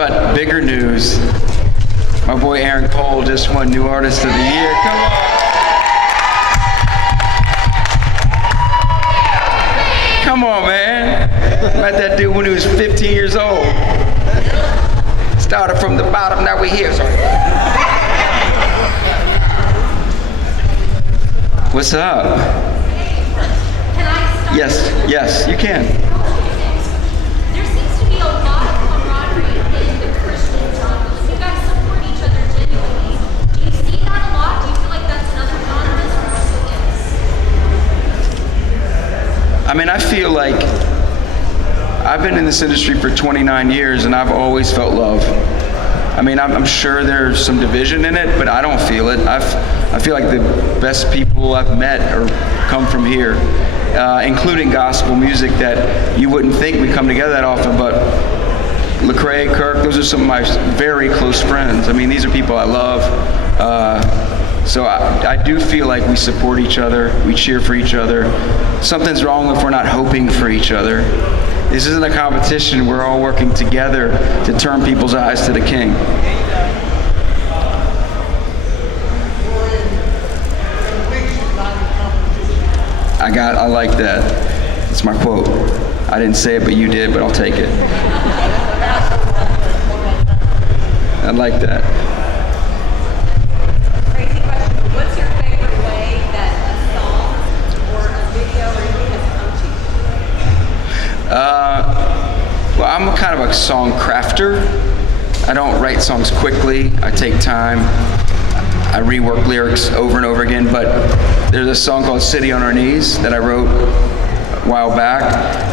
But bigger news, my boy Aaron Cole just won New Artist of the Year. Come on. Come on, man. Met that dude when he was 15 years old. Started from the bottom, now we're here. Sorry. What's up? Can I start? Yes, you can. There seems to be a lot of camaraderie in the Christian genre. You guys support each other genuinely. Do you see that a lot? Do you feel like that's another genre that's I mean, I feel like I've been in this industry for 29 years and I've always felt love. I mean, I'm sure there's some division in it, but I don't feel it. I feel like the best people I've met come from here, including gospel music that you wouldn't think we come together that often, but Lecrae, Kirk, those are some of my very close friends. I mean, these are people I love. So I do feel like we support each other, we cheer for each other. Something's wrong if we're not hoping for each other. This isn't a competition, we're all working together to turn people's eyes to the King. I like that. It's my quote. I didn't say it, but you did, but I'll take it. I like that. Crazy question. What's your favorite way that a song or a video or anything has come to you? Well, I'm kind of a song crafter. I don't write songs quickly. I take time. I rework lyrics over and over again, but there's a song called City on Our Knees that I wrote a while back,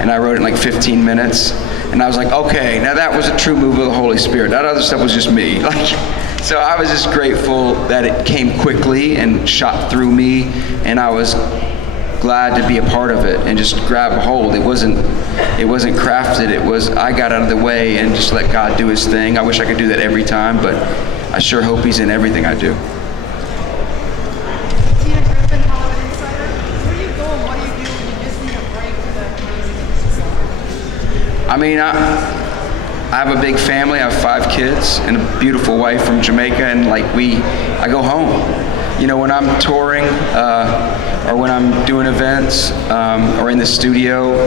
and I wrote it in like 15 minutes. And I was like, okay, now that was a true move of the Holy Spirit. That other stuff was just me. So I was just grateful that it came quickly and shot through me, and I was glad to be a part of it and just grab a hold. It wasn't crafted. It was, I got out of the way and just let God do his thing. I wish I could do that every time, but I sure hope he's in everything I do. I mean, I have a big family. I have 5 kids and a beautiful wife from Jamaica, and I go home. You know, when I'm touring or when I'm doing events or in the studio,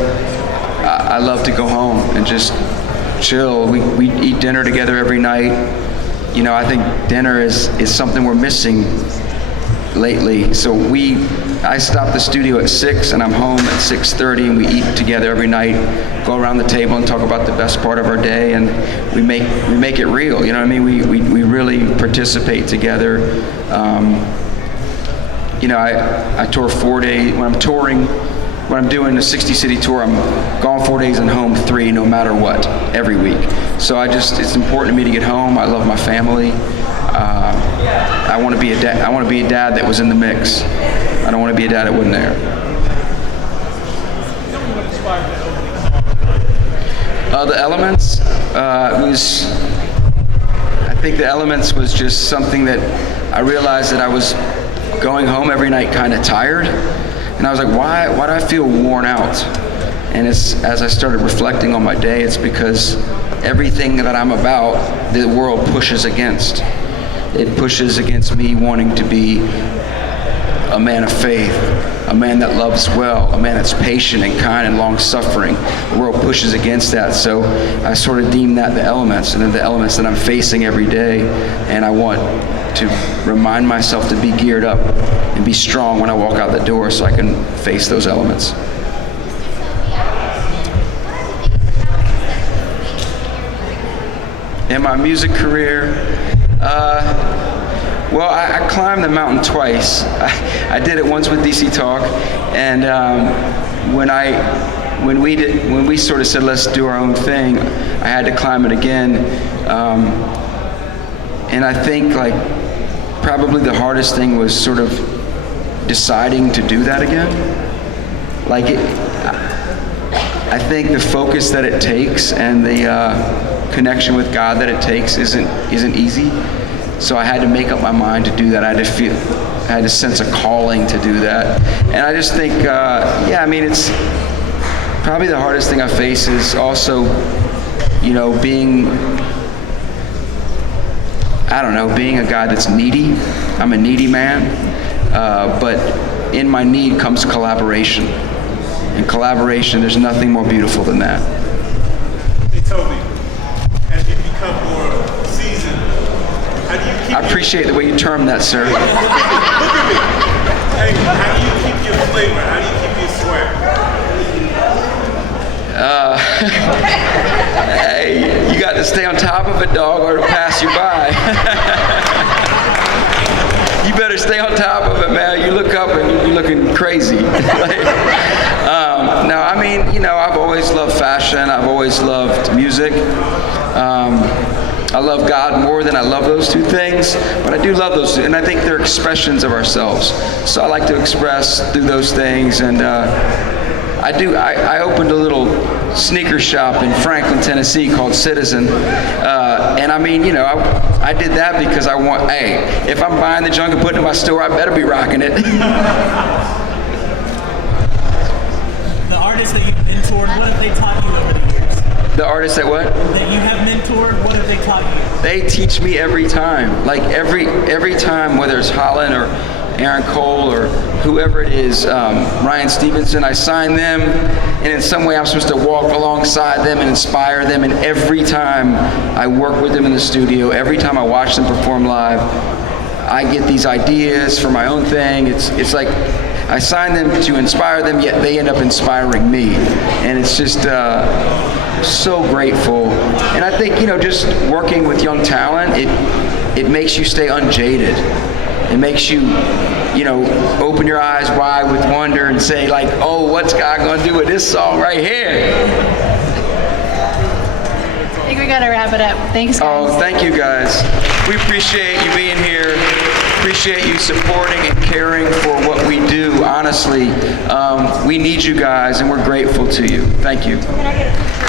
I love to go home and just chill. We eat dinner together every night. You know, I think dinner is something we're missing lately. So I stop the studio at 6 and I'm home at 6:30, and we eat together every night, go around the table and talk about the best part of our day, and we make it real. You know what I mean? We really participate together. You know, I tour 4 days. When I'm doing a 60-city tour, I'm gone 4 days and home 3, no matter what, every week. So it's important to me to get home. I love my family. I want to be a dad. I want to be a dad that was in the mix. I don't want to be a dad that wasn't there. The Elements I think the Elements was just something that I realized that I was going home every night kind of tired, and I was like, why do I feel worn out? And as I started reflecting on my day, it's because everything that I'm about, the world pushes against. It pushes against me wanting to be a man of faith, a man that loves well, a man that's patient and kind and long-suffering. The world pushes against that, so I sort of deem that the elements, and then the elements that I'm facing every day, and I want to remind myself to be geared up and be strong when I walk out the door so I can face those elements. In my music career, well, I climbed the mountain twice. I did it once with DC Talk, and when we sort of said let's do our own thing, I had to climb it again, and I think probably the hardest thing was sort of deciding to do that again. I think the focus that it takes and the connection with God that it takes isn't easy. So I had to make up my mind to do that. I had to sense a calling to do that. And I just think, it's probably the hardest thing I face is also, being I don't know, being a guy that's needy. I'm a needy man, but in my need comes collaboration. In collaboration, there's nothing more beautiful than that. Hey, Toby, as you become more seasoned, how do you keep I appreciate the way you termed that, sir. Look at me. Hey, how do you keep your flavor? How do you keep your swag? Hey, you got to stay on top of it, dog, or it'll pass you by. You better stay on top of it, man. You look up and you're looking crazy. No, I mean, you know, I've always loved fashion. I've always loved music. I love God more than I love those two things, but I do love those two, and I think they're expressions of ourselves. So I like to express through those things, and I opened a little sneaker shop in Franklin, Tennessee called Citizen, and I mean, you know, I did that because I want, hey, if I'm buying the junk and putting it in my store, I better be rocking it. The artists that you've mentored, what have they taught you over the years? The artists that what? That you have mentored, what have they taught you? They teach me every time. Like every time, whether it's Holland or Aaron Cole or whoever it is, Ryan Stevenson, I sign them, and in some way I'm supposed to walk alongside them and inspire them, and every time I work with them in the studio, every time I watch them perform live, I get these ideas for my own thing. It's like I sign them to inspire them, yet they end up inspiring me, and it's just so grateful. And I think, you know, just working with young talent, it makes you stay unjaded. It makes you, you know, open your eyes wide with wonder and say, like, oh, what's God gonna do with this song right here? I think we gotta wrap it up. Thanks, guys. Oh, thank you guys. We appreciate you being here. Appreciate you supporting and caring for what we do. Honestly, we need you guys, and we're grateful to you. Thank you. Can I get a picture?